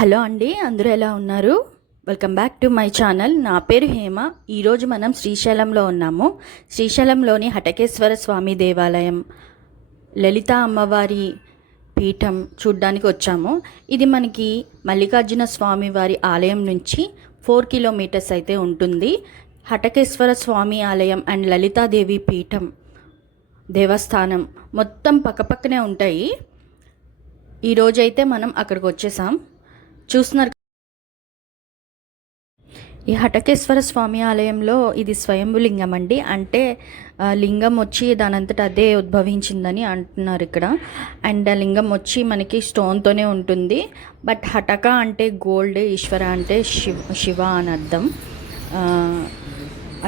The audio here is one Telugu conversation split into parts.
హలో అండి, అందరూ ఎలా ఉన్నారు? Welcome back to my channel. నా పేరు హేమ. ఈరోజు మనం శ్రీశైలంలో ఉన్నాము. శ్రీశైలంలోని హటకేశ్వర స్వామి దేవాలయం, లలిత అమ్మవారి పీఠం చూడ్డానికి వచ్చాము. ఇది మనకి మల్లికార్జున స్వామి వారి ఆలయం నుంచి 4 కిలోమీటర్స్ అయితే ఉంటుంది. హటకేశ్వర స్వామి ఆలయం అండ్ లలితాదేవి పీఠం దేవస్థానం మొత్తం పక్కపక్కనే ఉంటాయి. ఈరోజైతే మనం అక్కడికి వచ్చేసాం. చూస్తున్నారు, ఈ హటకేశ్వర స్వామి ఆలయంలో ఇది స్వయంభు లింగం అండి. అంటే లింగం వచ్చి దానంతట అదే ఉద్భవించిందని అంటున్నారు ఇక్కడ. అండ్ ఆ లింగం వచ్చి మనకి స్టోన్తోనే ఉంటుంది. బట్ హటక అంటే గోల్డ్, ఈశ్వర అంటే శివ అని అర్థం.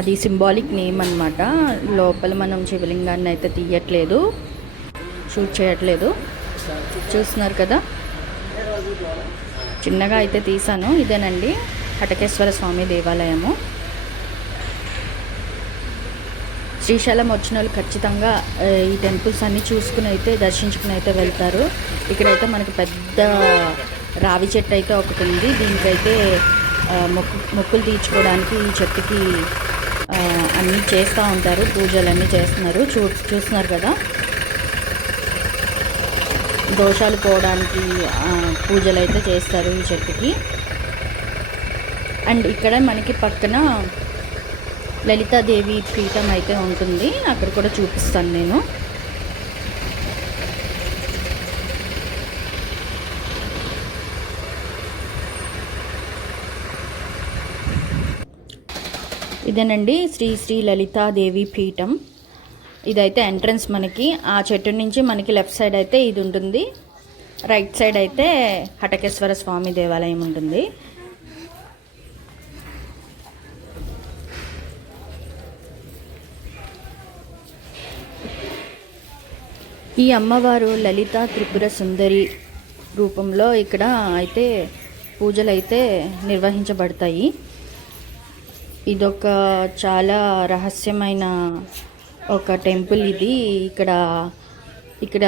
అది సింబాలిక్ నేమ్ అనమాట. లోపల మనం శివలింగాన్ని అయితే తీయట్లేదు, షూట్ చేయట్లేదు. చూస్తున్నారు కదా, చిన్నగా అయితే తీసాను. ఇదేనండి హటకేశ్వర స్వామి దేవాలయము. శ్రీశైలం వచ్చిన వాళ్ళు ఖచ్చితంగా ఈ టెంపుల్స్ అన్నీ చూసుకుని అయితే దర్శించుకుని అయితే వెళ్తారు. ఇక్కడైతే మనకి పెద్ద రావి చెట్టు అయితే ఒకటి ఉంది. దీనికైతే మొక్కులు తీర్చుకోవడానికి ఈ చెట్టుకి అన్నీ చేస్తూ ఉంటారు, పూజలన్నీ చేస్తున్నారు. చూస్తున్నారు కదా, దోషాలు పోవడానికి పూజలు అయితే చేస్తారు ఈ చెట్టుకి. అండ్ ఇక్కడ మనకి పక్కన లలితాదేవి పీఠం అయితే ఉంటుంది, అక్కడ కూడా చూపిస్తాను నేను. ఇదేనండి శ్రీ శ్రీ లలితాదేవి పీఠం. ఇదైతే ఎంట్రన్స్. మనకి ఆ చెట్టు నుంచి మనకి లెఫ్ట్ సైడ్ అయితే ఇది ఉంటుంది, రైట్ సైడ్ అయితే హటకేశ్వర స్వామి దేవాలయం ఉంటుంది. ఈ అమ్మవారు లలిత త్రిపుర సుందరి రూపంలో ఇక్కడ అయితే పూజలు అయితే నిర్వహించబడతాయి. ఇదొక చాలా రహస్యమైన ఒక టెంపుల్ ఇది. ఇక్కడ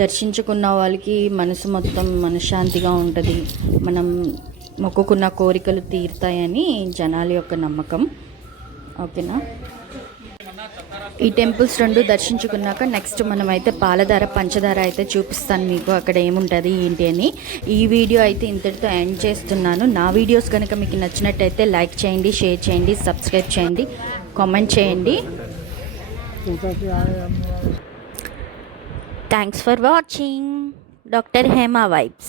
దర్శించుకున్న వాళ్ళకి మనసు మొత్తం మనశ్శాంతిగా ఉంటుంది, మనం మొక్కుకున్న కోరికలు తీరుతాయని జనాల యొక్క నమ్మకం. ఓకేనా, ఈ టెంపుల్స్ రెండు దర్శించుకున్నాక నెక్స్ట్ మనమైతే పాలధార పంచదార అయితే చూపిస్తాను మీకు, అక్కడ ఏముంటుంది ఏంటి అని. ఈ వీడియో అయితే ఇంతటితో ఎండ్ చేస్తున్నాను. నా వీడియోస్ కనుక మీకు నచ్చినట్టయితే లైక్ చేయండి, షేర్ చేయండి, సబ్స్క్రైబ్ చేయండి, కామెంట్ చేయండి. Thanks for watching. Doctor Hema vibes.